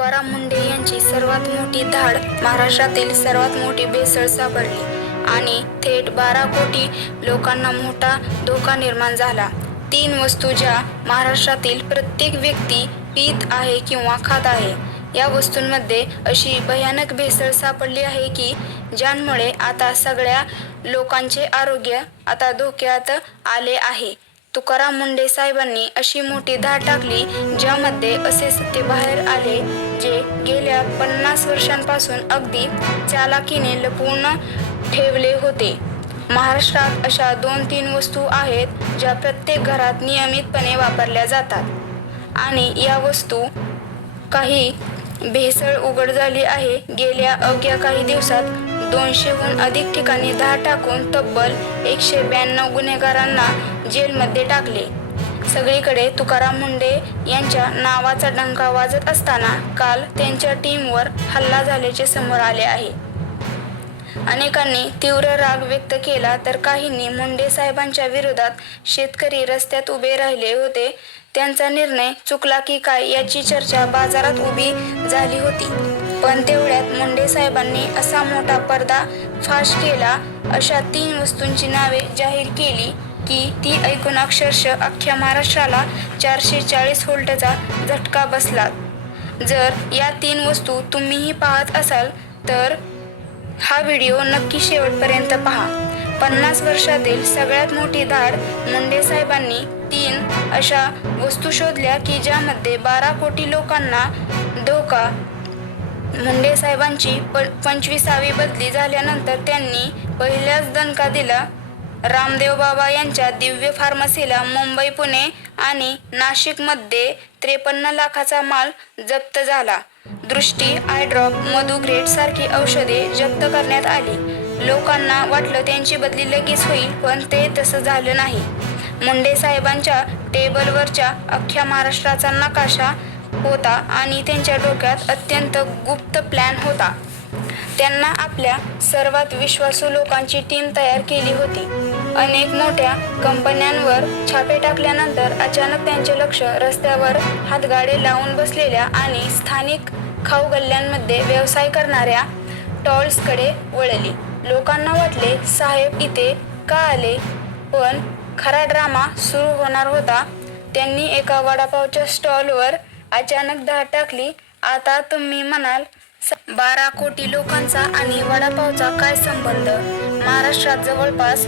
तुकाराम मुंढे यांची सर्वात मोठी धाड, महाराष्ट्रातील सर्वात मोठी भेसळ सापडली आणि थेट 12 कोटी लोकांना मोठा धोका निर्माण झाला. 3 वस्तू ज्या महाराष्ट्रातील प्रत्येक व्यक्ती पीत आहे किंवा खात आहे. या वस्तूंमध्ये अशी भयानक भेसळ सापडली आहे की ज्यामुळे आता सगळ्या लोकांचे आरोग्य आता धोक्यात आले आहे. तुकाराम मुंढे साहेबांनी अशी मोठी धाड टाकली ज्यामध्ये असे सत्य बाहेर आले जे गेल्या 50 वर्षांपासून अगदी चालाखीने लपवून ठेवले होते. महाराष्ट्रात अशा 2-3 वस्तू आहेत ज्या प्रत्येक घरात नियमितपणे वापरल्या जातात आणि या वस्तू काही भेसळ उघड झाली आहे. गेल्या अवघ्या काही दिवसात 200हून अधिक ठिकाणी धाड टाकून तब्बल 192 गुन्हेगारांना जेलमध्ये टाकले. सगळीकडे तुकाराम मुंढे यांच्या नावाचा डंका वाजत असताना काल त्यांच्या टीमवर हल्ला झाल्याचे समोर आले आहे. अनेकांनी तीव्र राग व्यक्त केला तर काहींनी मुंढे साहेबांच्या विरोधात शेतकरी रस्त्यात उभे राहिले होते. त्यांचा निर्णय चुकला की काय याची चर्चा बाजारात उभी झाली होती. पण तेवढ्यात मुंढे साहेबांनी असा मोठा पर्दाफाश केला, अशा 3 वस्तूंची नावे जाहीर केली की ती ऐकून अक्षरशः अख्ख्या महाराष्ट्राला 440 व्होल्टचा झटका बसला. जर या 3 वस्तू तुम्हीही पाहत असाल तर हा व्हिडिओ नक्की शेवटपर्यंत पहा. 50 वर्षातील सगळ्यात मोठी धाड, मुंढे साहेबांनी 3 अशा वस्तू शोधल्या की ज्यामध्ये 12 कोटी लोकांना धोका. मुंढे साहेबांची 25वी बदली झाल्यानंतर त्यांनी पहिलाच दणका दिला. रामदेव बाबा यांच्या दिव्य फार्मसीला मुंबई, पुणे आणि नाशिकमध्ये 53 लाखाचा माल जप्त झाला. दृष्टी, आय ड्रॉप, मधु ग्रेड सारखी औषधे जप्त करण्यात आली. लोकांना वाटलं त्यांची बदली लगेच होईल, पण ते तसं झालं नाही. मुंढे साहेबांच्या टेबलवरच्या अख्ख्या महाराष्ट्राचा नकाशा होता आणि त्यांच्या डोक्यात अत्यंत गुप्त प्लॅन होता. त्यांना आपल्या सर्वात विश्वासू लोकांची टीम तयार केली होती. अनेक मोठ्या कंपन्यांवर छापे टाकल्यानंतर अचानक त्यांचे लक्ष रस्त्यावर हातगाडे लावून बसलेल्या आणि स्थानिक खाऊ गल्ल्यांमध्ये व्यवसाय करणाऱ्या स्टॉल्सकडे वळली. लोकांना वाटले साहेब इथे का आले, पण खरा ड्रामा सुरू होणार होता. त्यांनी एका वडापावच्या स्टॉलवर अचानक धाड टाकली. आता तुम्ही म्हणाल 12 कोटी लोकांचा आणि वडापावचा काय संबंध? महाराष्ट्रात जवळपास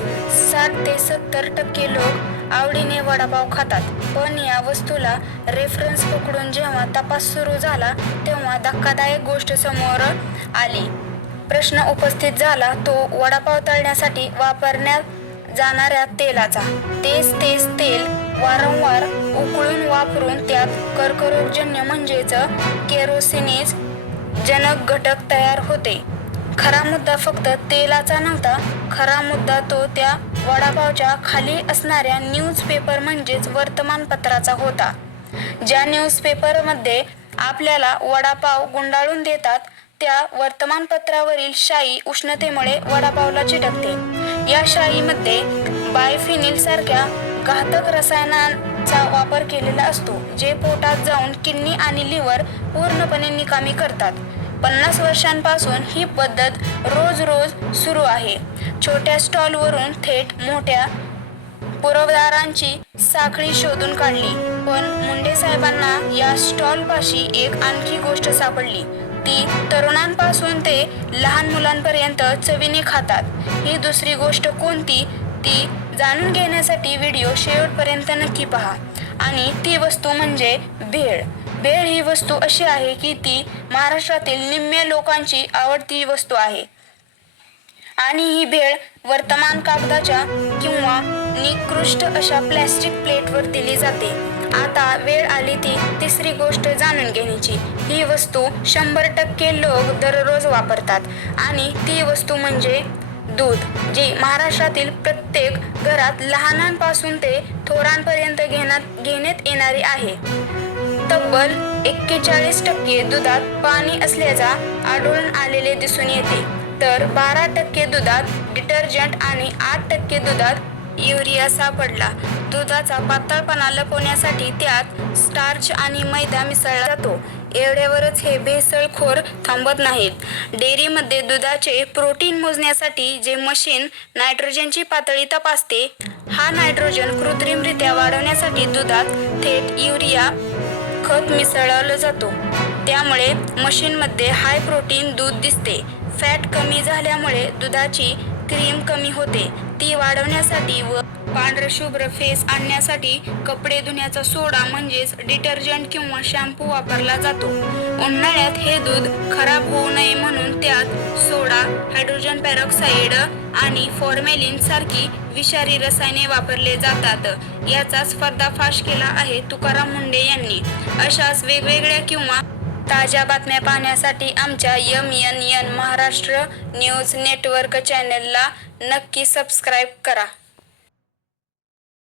60 ते 70% लोक आवडीने वडापाव खातात. पण या वस्तूला रेफरन्स पकडून जेव्हा तपास सुरू झाला तेव्हा धक्कादायक गोष्ट समोर आली. प्रश्न उपस्थित झाला तो वडापाव तळण्यासाठी वापरण्यात जाणाऱ्या तेलाचा. तेच तेल वारंवार उकळून वापरून त्यात कर्करोगजन्य म्हणजेच केरोसिनेज जनक घटक तयार होते. खरा मुद्दा फक्त तेलाचा नव्हता. खरा मुद्दा तो त्या वडापावच्या खाली असणाऱ्या न्यूजपेपर म्हणजेच वर्तमानपत्राचा होता. ज्या न्यूजपेपरमध्ये आपल्याला वडापाव गुंडाळून देतात त्या वर्तमानपत्रावरील शाई उष्णतेमुळे वडापावला चिटकते. या शाईमध्ये बायफिनिल सारख्या घातक रसायनांचा वापर केलेला असतो जे पोटात जाऊन किडनी आणि लिव्हर पूर्णपणे निकामी करतात. 50 वर्षांपासून ही पद्धत रोज सुरू आहे. छोट्या स्टॉलवरून थेट मोठ्या पुरवठादारांची साखळी शोधून काढली. पण मुंढे साहेबांना या स्टॉलपाशी एक आणखी गोष्ट सापडली. ती तरुणांपासून ते लहान मुलांपर्यंत चवीने खातात. ही दुसरी गोष्ट कोणती ती जाणून घेण्यासाठी व्हिडिओ शेवटपर्यंत नक्की पहा. आणि ती वस्तू म्हणजे भेळ. भेळ ही वस्तू अशी आहे की ती महाराष्ट्रातील निम्म्या लोकांची आवडती वस्तू आहे आणि ही भेळ वर्तमान कागदाच्या किंवा निकृष्ट अशा प्लॅस्टिक प्लेटवर दिली जाते. आता वेळ आली ती तिसरी गोष्ट जाणून घेण्याची. ही वस्तू 100% लोक दररोज वापरतात आणि ती वस्तू म्हणजे दूध, जी महाराष्ट्रातील प्रत्येक घरात लहानांपासून ते थोरांपर्यंत घेण्यात येणारी आहे. तब्बल 41% दुधात पाणी असल्याचा आढळून आलेले दिसून येते, तर 12% दुधात डिटर्जंट आणि 8% दुधात युरिया सापडला. दुधाचा पातळपणा लपवण्यासाठी त्यात स्टार्च आणि मैदा मिसळला जातो. एवढ्यावरच हे भेसळखोर थांबत नाहीत. डेअरीमध्ये दुधाचे प्रोटीन मोजण्यासाठी जे मशीन नायट्रोजनची पातळी तपासते, हा नायट्रोजन कृत्रिमरित्या वाढवण्यासाठी दुधात थेट युरिया खत मिसळला जातो. त्यामुळे मशीनमध्ये हाय प्रोटीन दूध दिसते. फॅट कमी झाल्यामुळे दुधाची क्रीम कमी होते. ती वाढवण्यासाठी व पांढरशुभ्र फेस आणण्यासाठी कपडे धुण्याचा सोडा म्हणजेच डिटर्जंट किंवा शॅम्पू वापरला जातो. उन्हाळ्यात हे दूध खराब होऊ नये म्हणून त्यात सोडा, हायड्रोजन पेरॉक्साईड आणि फॉर्मेलिन सारखी विषारी रसायने वापरले जातात. याचाच पर्दाफाश केला आहे तुकाराम मुंढे यांनी. अशाच वेगवेगळ्या किंवा ताज्या बातम्या पाहण्यासाठी आमच्या MNN महाराष्ट्र न्यूज नेटवर्क चॅनेलला नक्की सबस्क्राईब करा.